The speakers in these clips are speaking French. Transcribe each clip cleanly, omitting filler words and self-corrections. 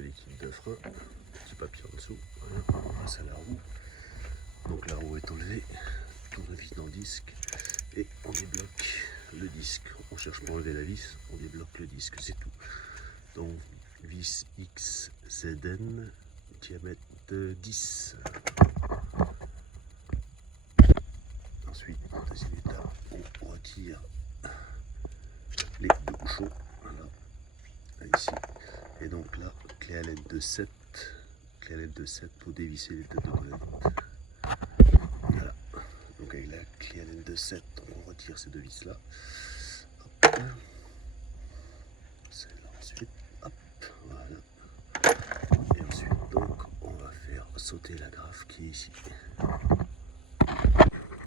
de liquide de frein, petit papier en dessous, voilà. On passe à la roue. Donc la roue est enlevée, tournevis dans le disque et on débloque le disque. On cherche pas à enlever la vis, on débloque le disque, c'est tout. Donc vis XZN, diamètre de 10. Ensuite, deuxième étape, on retire les deux bouchons, voilà, ici. Et donc là, clé à l'aide de 7, clé à l'aide de 7 pour dévisser les deux tournevis. Voilà. Donc avec la clé à l'aide de 7, on retire ces deux vis là. Celle-là ensuite. Hop, voilà. Et ensuite donc on va faire sauter la graffe qui est ici.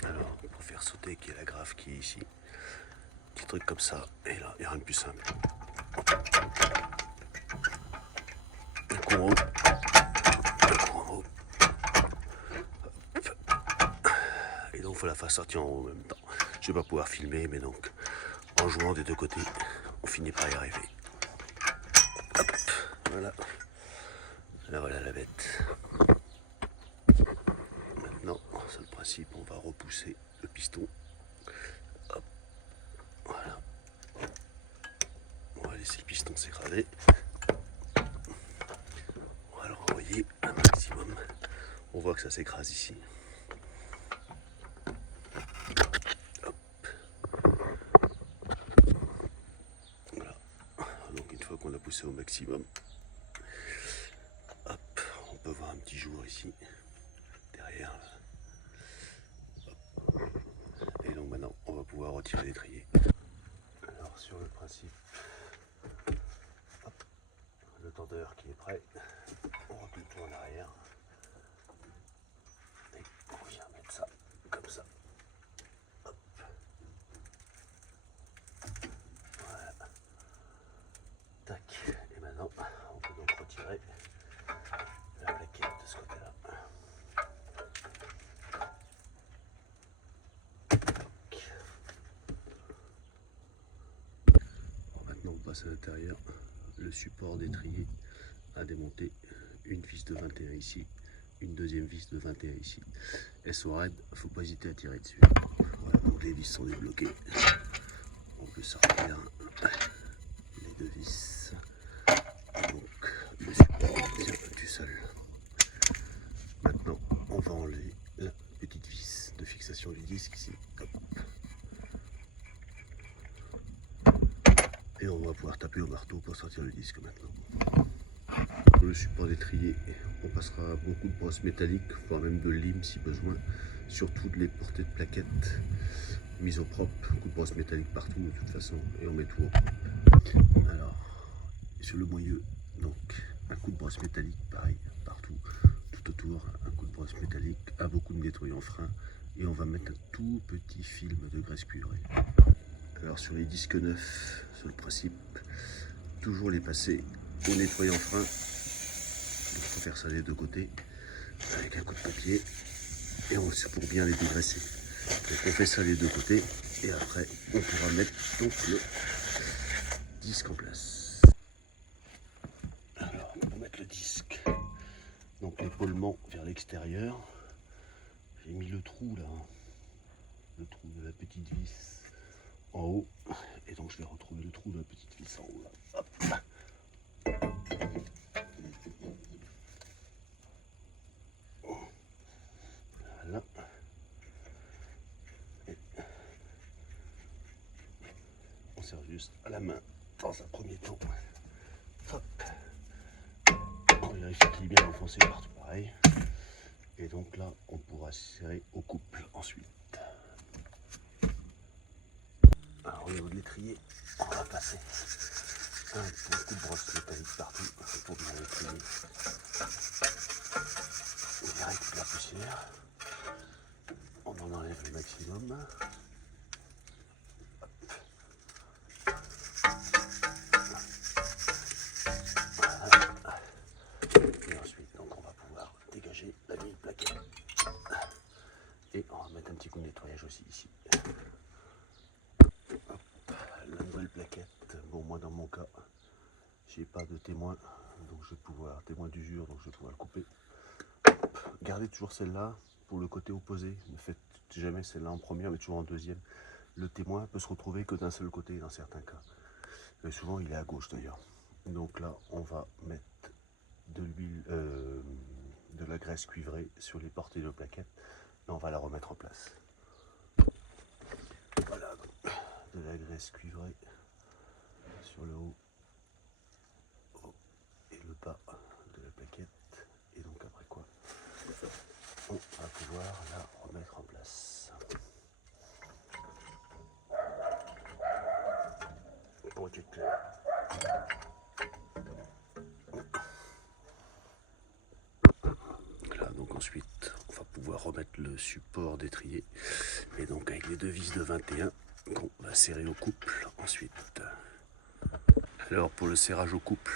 Alors pour faire sauter qui est la graffe qui est ici, petit truc comme ça, et là il n'y a rien de plus simple. Un coup en haut, un coup en haut. Et donc il faut la faire sortir en haut en même temps. Je vais pas pouvoir filmer, mais donc en jouant des deux côtés, on finit par y arriver. Hop, voilà. Là voilà la bête. Maintenant, c'est le principe, on va repousser le piston. Hop, voilà. On va laisser le piston s'écraser. On va le renvoyer un maximum. On voit que ça s'écrase ici. Hop. Voilà. Donc une fois qu'on l'a poussé au maximum, hop, on peut voir un petit jour ici, derrière. Hop. Et donc maintenant, on va pouvoir retirer l'étrier. Alors sur le principe, hop, le tendeur qui est prêt, on replie tout en arrière. Et on vient mettre ça comme ça. Hop. Voilà. Tac. Et maintenant, on peut donc retirer la plaquette de ce côté-là. Maintenant, on passe à l'intérieur. Le support d'étrier à démonter. Une vis de 21 ici, une deuxième vis de 21 ici. Elles sont raides, il ne faut pas hésiter à tirer dessus. Voilà, donc les vis sont débloquées. On peut sortir les deux vis. Donc le support tient tout seul. Maintenant, on va enlever la petite vis de fixation du disque ici. Hop. Et on va pouvoir taper au marteau pour sortir le disque maintenant. Pour le support d'étrier, on passera beaucoup de brosses métalliques, voire même de lime si besoin, sur toutes les portées de plaquettes mises au propre. Coup de brosse métallique partout de toute façon, et on met tout au propre. Alors, sur le moyeu, donc un coup de brosse métallique pareil, partout, tout autour, un coup de brosse métallique, à beaucoup de nettoyant frein, et on va mettre un tout petit film de graisse cuivrée. Alors sur les disques neufs, sur le principe, toujours les passer au nettoyant frein. Donc il faut faire ça des deux côtés avec un coup de papier et c'est pour bien les dégraisser. Donc on fait ça des deux côtés et après on pourra mettre donc le disque en place. Alors pour mettre le disque, donc l'épaulement vers l'extérieur, j'ai mis le trou là, le trou de la petite vis en haut, et donc je vais retrouver le trou de la petite vis en haut là. Hop. Voilà. Et on sert juste à la main dans un premier temps. Hop. On vérifie qu'il est bien enfoncé partout pareil. Et donc là, on pourra serrer au couple ensuite. Alors au niveau de l'étrier, on va passer un bon coup de brosse métallique partout pour bien l'étrier. On virer toute la poussière. On en enlève le maximum. Voilà. Et ensuite, donc, on va pouvoir dégager la vieille plaquette. Et on va mettre un petit coup de nettoyage aussi ici. Hop. La nouvelle plaquette, bon moi dans mon cas, j'ai pas de témoin, donc je vais pouvoir, témoin d'usure, donc je vais pouvoir le couper. Gardez toujours celle-là pour le côté opposé. Ne faites jamais celle-là en première, mais toujours en deuxième. Le témoin peut se retrouver que d'un seul côté dans certains cas. Et souvent, il est à gauche d'ailleurs. Donc là, on va mettre de l'huile, de la graisse cuivrée sur les portées de plaquettes et on va la remettre en place. Voilà, de la graisse cuivrée sur le haut et le bas de la plaquette. Et donc après quoi, on va pouvoir la remettre en place. Pour être clair. Là, donc ensuite, on va pouvoir remettre le support d'étrier. Et donc avec les deux vis de 21 qu'on va serrer au couple ensuite. Alors pour le serrage au couple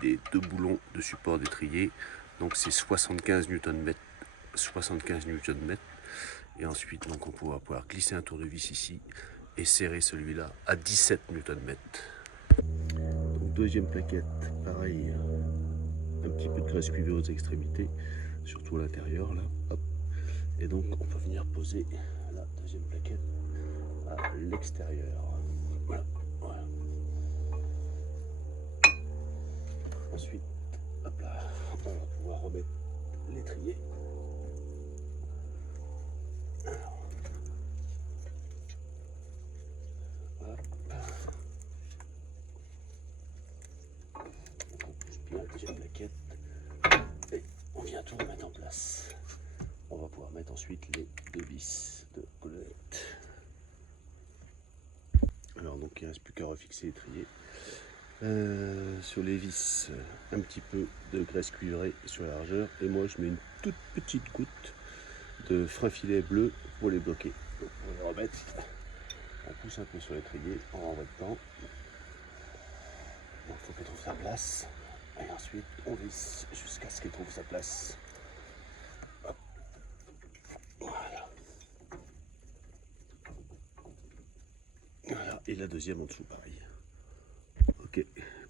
des deux boulons de support d'étrier, donc c'est 75 Nm. 75 Nm. Et ensuite, donc, on pourra pouvoir glisser un tournevis ici et serrer celui-là à 17 Nm. Donc, deuxième plaquette, pareil, un petit peu de graisse cuivrée aux extrémités, surtout à l'intérieur là. Hop. Et donc, on peut venir poser la deuxième plaquette à l'extérieur. Voilà. Voilà. Ensuite, hop là, on va pouvoir remettre l'étrier. La deuxième plaquette et on vient tout remettre en place. On va pouvoir mettre ensuite les deux vis de colonnette. Alors donc il ne reste plus qu'à refixer l'étrier. Sur les vis, un petit peu de graisse cuivrée sur la largeur et moi je mets une toute petite goutte de frein filet bleu pour les bloquer. Donc on va les remettre, on pousse un peu sur l'étrier, on renvoie dedans. Donc il faut qu'elle trouve sa place. Et ensuite, on visse jusqu'à ce qu'elle trouve sa place. Hop. Voilà. Voilà. Et la deuxième en dessous, pareil. Ok.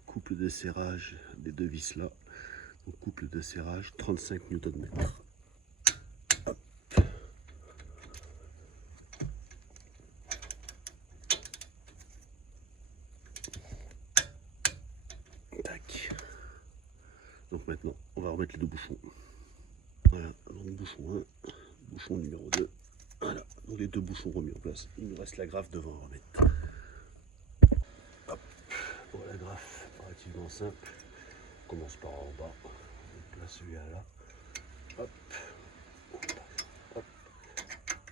Couple de serrage des deux vis là. Donc, couple de serrage, 35 Nm. Hop. Tac. Donc maintenant, on va remettre les deux bouchons. Voilà, donc bouchon 1, bouchon numéro 2. Voilà, donc les deux bouchons remis en place. Il nous reste la graffe devant à remettre. Hop. Bon, la graffe, relativement simple. On commence par en bas. On place celui-là là. Hop. Hop.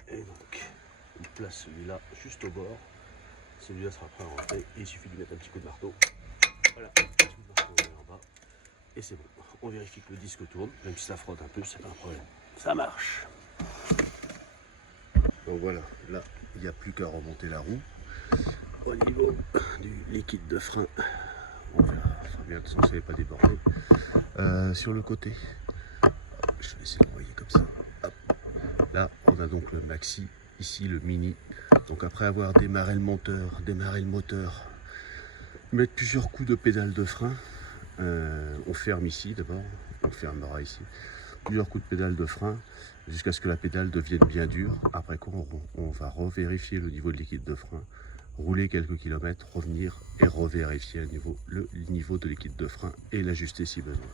Et donc, on place celui-là juste au bord. Celui-là sera prêt à rentrer. Et il suffit de mettre un petit coup de marteau. Voilà, un petit coup de marteau en bas. Et c'est bon. On vérifie que le disque tourne, même si ça frotte un peu, c'est pas un problème. Ça marche. Donc voilà, là, il n'y a plus qu'à remonter la roue. Au niveau du liquide de frein, on verra, enfin bien, de toute façon, ça n'est pas débordé. Sur le côté, je vais essayer de l'envoyer comme ça. Hop. Là, on a donc le maxi, ici le mini. Donc après avoir démarré le moteur, mettre plusieurs coups de pédale de frein. On ferme ici d'abord, on fermera ici, plusieurs coups de pédale de frein jusqu'à ce que la pédale devienne bien dure. Après quoi on va revérifier le niveau de liquide de frein, rouler quelques kilomètres, revenir et revérifier le niveau de liquide de frein et l'ajuster si besoin.